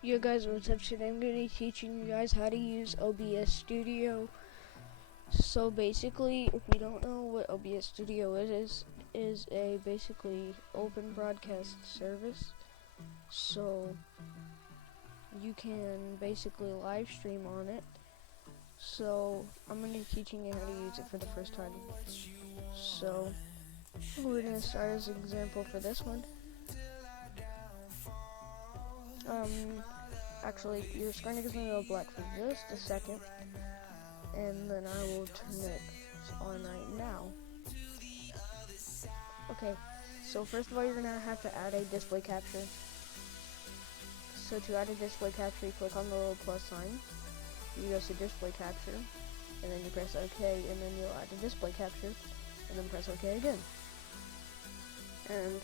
Yo guys, what's up? Today I'm going to be teaching you guys how to use OBS Studio. So basically, if you don't know what OBS Studio is a basically open broadcast service. So you can basically live stream on it. So I'm going to be teaching you how to use it for the first time. So we're going to start as an example for this one. Actually, your screen is going to go black for just a second, and then I will turn it on right now. Okay, so first of all, you're going to have to add a display capture. So to add a display capture, you click on the little plus sign, you go to display capture, and then you press OK, and then you'll add a display capture, and then press OK again. And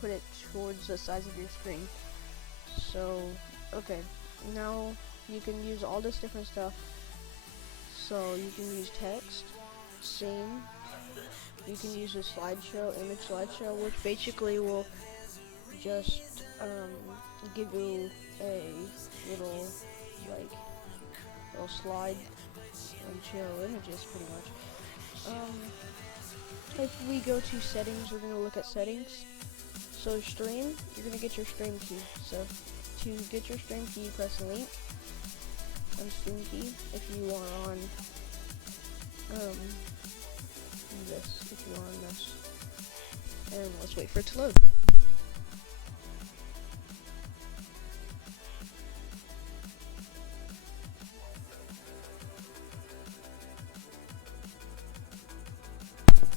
put it towards the size of your screen. So, okay, now you can use all this different stuff. So you can use text, scene, you can use a slideshow, image slideshow, which basically will just give you a little slide and show images pretty much. If we go to settings, we're going to look at settings. So stream, you're going to get your stream key. So to get your stream key, press link and stream key if you are on this, if you are on this. And let's wait for it to load.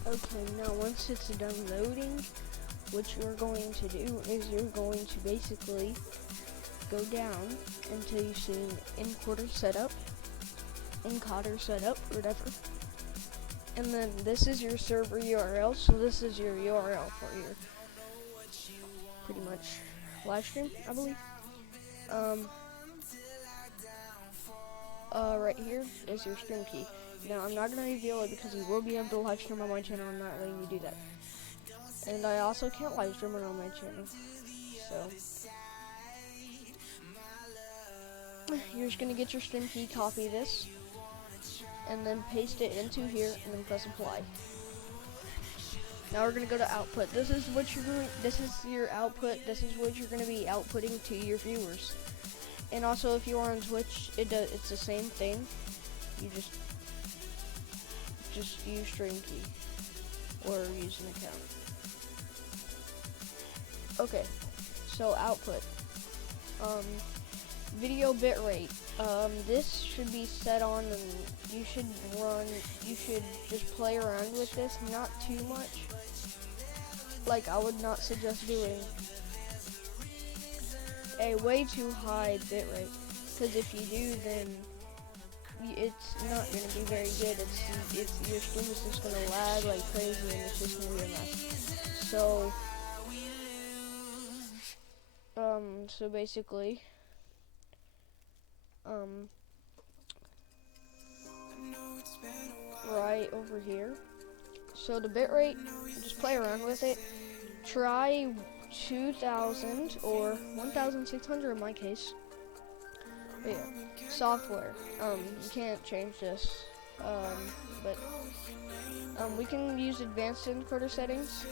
Okay, now once it's done loading, what you're going to do is you're going to basically go down until you see encoder setup, whatever. And then this is your server URL, so this is your URL for your pretty much live stream, I believe. Right here is your stream key. Now I'm not going to reveal it because you will be able to live stream on my channel. I'm not letting you do that. And I also can't live stream it on my channel. So you're just going to get your stream key, copy this, and then paste it into here, and then press apply. Now we're going to go to output. This is what you're going. This is your output. This is what you're going to be outputting to your viewers. And also, if you are on Twitch, it's the same thing. You just use stream key or use an account. Okay, so output. Video bitrate. This should be set on, and you should just play around with this, not too much. Like, I would not suggest doing a way too high bitrate, because if you do, then it's not going to be very good. It's your stream is just going to lag like crazy, and it's just going to be a mess. So basically, right over here. So the bitrate, just play around with it. Try 2000 or 1600 in my case. But yeah, software. You can't change this. But we can use advanced encoder settings.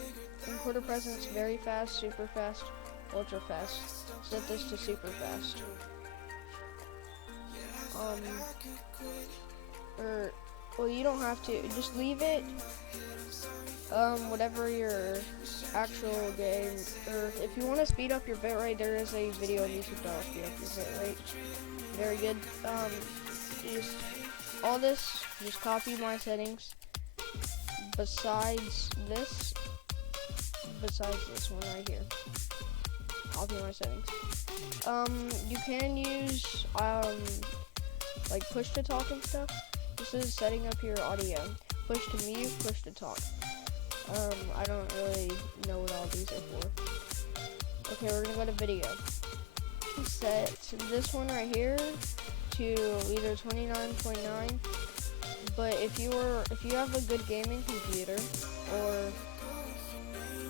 Encoder presence, very fast, super fast, ultra fast. Set this to super fast. Well, you don't have to. Just leave it. Whatever your actual game, or if you want to speed up your bitrate, there is a video on YouTube that'll speed up your bitrate. Very good. All this, just copy my settings. Besides this one right here. Copy my settings. You can use like push to talk and stuff. This is setting up your audio. Push to mute, push to talk. I don't really know what all these are for. Okay, we're gonna go to video. Set this one right here to either 29.9. But if you have a good gaming computer, or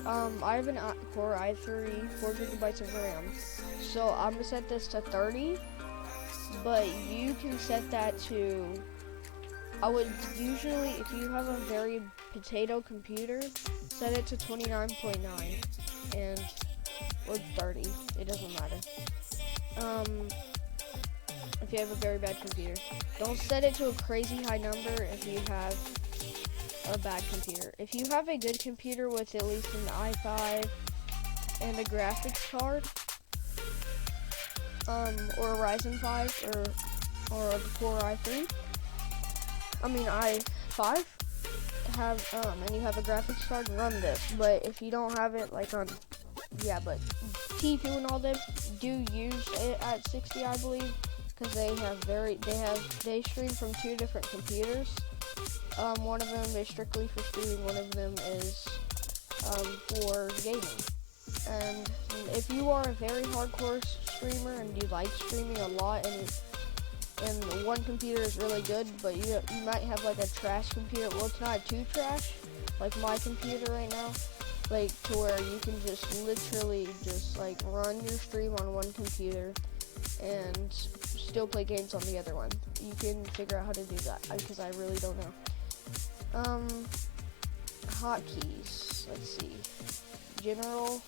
I have an Core i3, 4 gigabytes of RAM. So I'm gonna set this to 30, but you can set that to, I would usually, if you have a very potato computer, set it to 29.9 and or 30. It doesn't matter. If you have a very bad computer, don't set it to a crazy high number if you have a bad computer. If you have a good computer with at least an i5 and a graphics card, or a Ryzen 5 or a Core i3, i5, and you have a graphics card, run this. But if you don't have it, but T2 and all them do use it at 60, I believe, because they stream from 2 different computers. One of them is strictly for streaming, one of them is for gaming. And if you are a very hardcore streamer and you like streaming a lot, and one computer is really good, but you might have like a trash computer. Well, it's not too trash, like my computer right now, like to where you can just literally just like run your stream on one computer and still play games on the other one. You can figure out how to do that, because I really don't know. Hotkeys, let's see, general,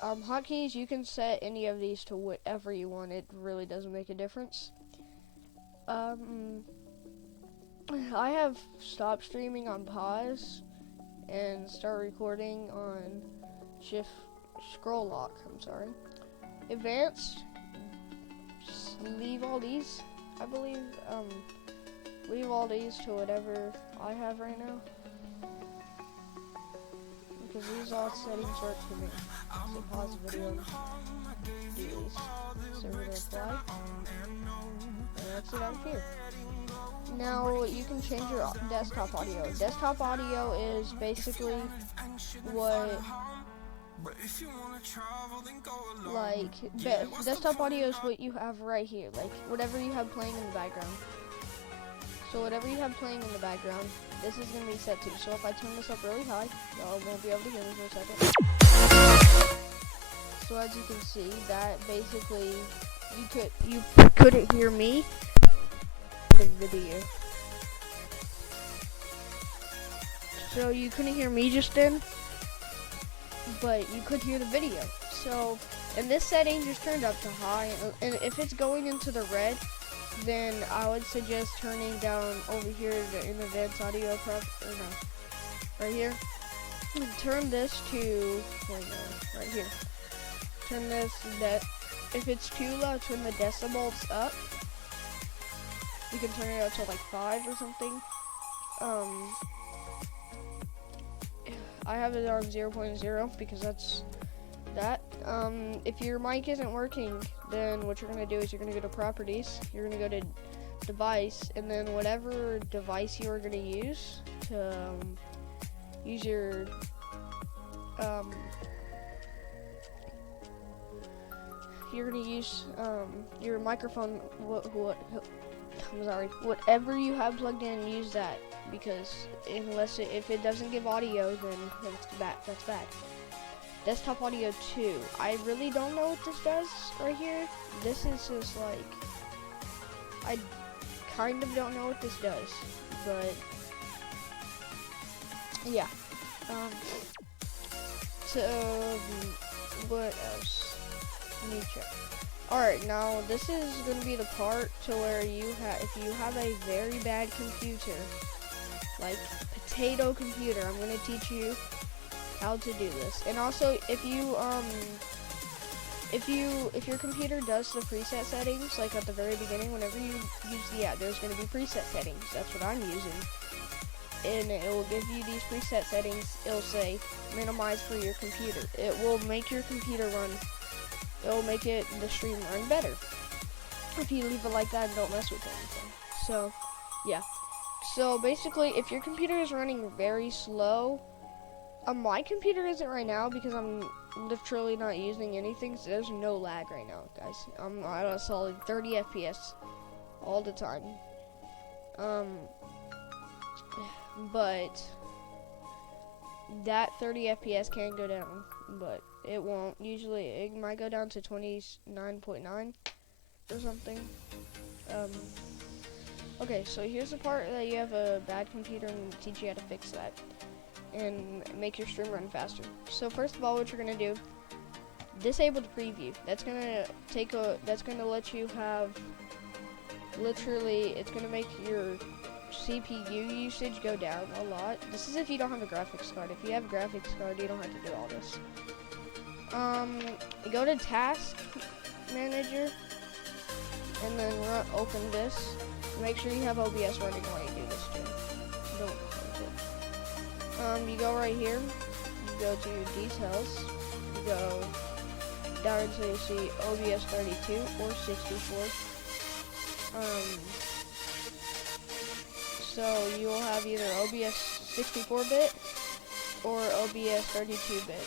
hotkeys, you can set any of these to whatever you want. It really doesn't make a difference. I have stop streaming on pause and start recording on scroll lock, advanced, leave all these, I believe, leave all these to whatever I have right now, because these all settings work for me. So pause the video, do these, server to apply, and that's it out here. Now you can change your desktop audio. Desktop audio is basically what, desktop audio is what you have right here, like whatever you have playing in the background. So whatever you have playing in the background, this is going to be set to. So if I turn this up really high, y'all won't be able to hear me for a second. So as you can see, that basically, you couldn't hear me in the video. So you couldn't hear me just then, but you could hear the video. So, and this setting just turned up to high, and if it's going into the red, then I would suggest turning down over here in advanced audio right here. Turn this to, right here. Turn this, if it's too loud, turn the decibels up. You can turn it up to like 5 or something. I have it on 0.0 because that's that. If your mic isn't working, then what you're going to do is you're going to go to properties, you're going to go to device, and then whatever device you're going to use to use your you're going to use your microphone, whatever you have plugged in, use that, because if it doesn't give audio, then that's bad. Desktop audio 2. I really don't know what this does right here. This is just like, I kind of don't know what this does, but yeah. So what else? Let me check. Alright, now this is going to be the part to where if you have a very bad computer, like potato computer, I'm going to teach you how to do this. And also, if your computer does the preset settings, like at the very beginning, whenever you use the app, there's going to be preset settings. That's what I'm using. And it will give you these preset settings. It'll say minimize for your computer. It will make your computer run, it will make the stream run better if you leave it like that and don't mess with anything. So, yeah. So basically, if your computer is running very slow, my computer isn't right now because I'm literally not using anything, so there's no lag right now, guys. I'm at a solid 30 FPS all the time. But that 30 FPS can go down, but it won't. Usually it might go down to 29.9 or something. Okay, so here's the part that you have a bad computer and we'll teach you how to fix that and make your stream run faster. So first of all, what you're gonna do, disable the preview. That's gonna let you have, literally, it's gonna make your CPU usage go down a lot. This is if you don't have a graphics card. If you have a graphics card, you don't have to do all this. Go to Task Manager, and then open this. Make sure you have OBS running while you do this too. Don't close it. You go right here. You go to your details. You go down until you see OBS 32 or 64. So you will have either OBS 64-bit or OBS 32-bit.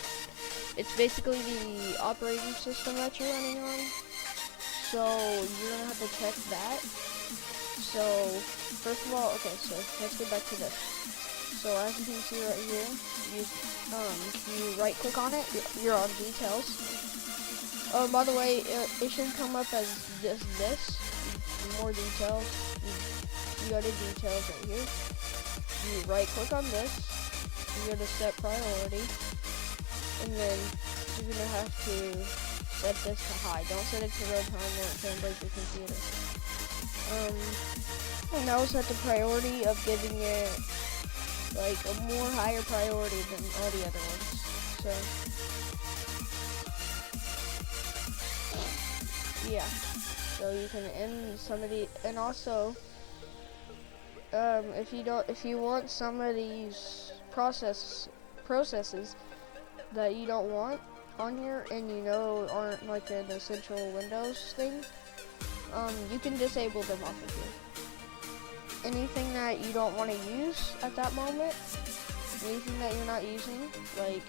It's basically the operating system that you're running on. So you're gonna have to check that. So first of all, okay, so let's get back to this. So as you can see right here, you right click on it, you're on details. Oh, by the way, it should come up as just this, more details. You go to details right here. You right click on this. You go to set priority. And then you're gonna have to set this to high. Don't set it to real time or it can break your computer. And now set the priority of giving it like a more higher priority than all the other ones. So yeah. So you can end some of the, and also if you want some of these processes that you don't want on here and you know aren't like an essential Windows thing, you can disable them off of here. Anything that you don't want to use at that moment, anything that you're not using, like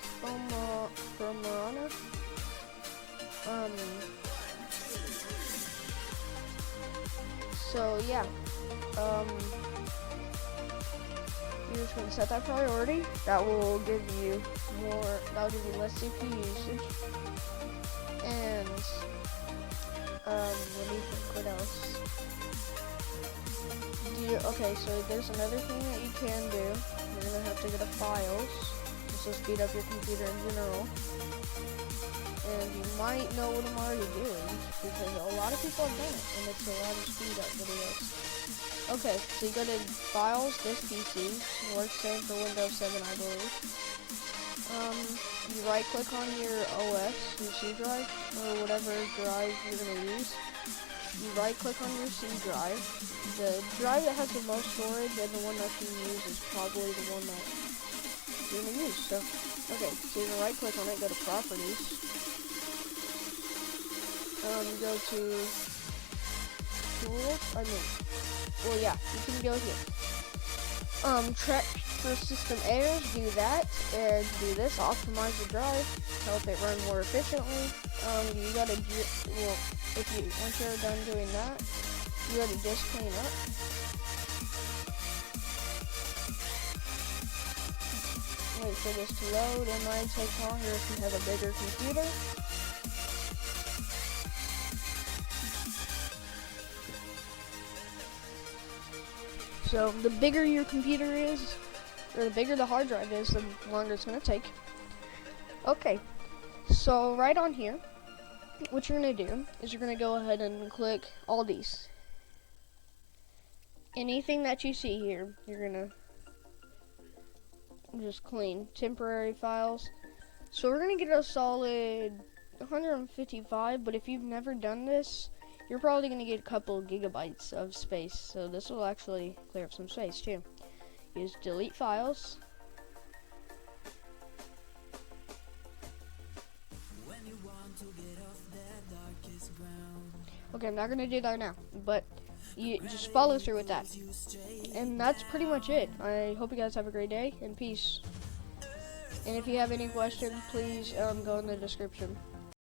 Promorana, so yeah, you're just going to set that priority. That will give you less CPU usage. And let me think, what else? Okay, so there's another thing that you can do. You're going to have to go to Files. This will speed up your computer in general. And you might know what I'm already doing, because a lot of people have done it, and it's a lot of speed up videos. Okay, so you go to Files, this PC, works same for Windows 7, I believe. You right click on your OS, your C drive, or whatever drive you're going to use. You right click on your C drive. The drive that has the most storage and the one that you use is probably the one that you're going to use. So, okay, so you're going to right click on it, go to Properties. Go to Tools, well, yeah, you can go here. Check for system errors, do that, and do this, optimize the drive, help it run more efficiently. You gotta, well, once you're done doing that, you gotta just clean up. Wait for this to load, it might take longer if you have a bigger computer. So the bigger your computer is, or the bigger the hard drive is, the longer it's going to take. Okay, so right on here, what you're going to do is you're going to go ahead and click all these. Anything that you see here, you're going to just clean. Temporary files. So we're going to get a solid 155, but if you've never done this, you're probably going to get a couple gigabytes of space, so this will actually clear up some space too. Use delete files. Okay, I'm not going to do that now, but you just follow through with that. And that's pretty much it. I hope you guys have a great day, and peace. And if you have any questions, please go in the description.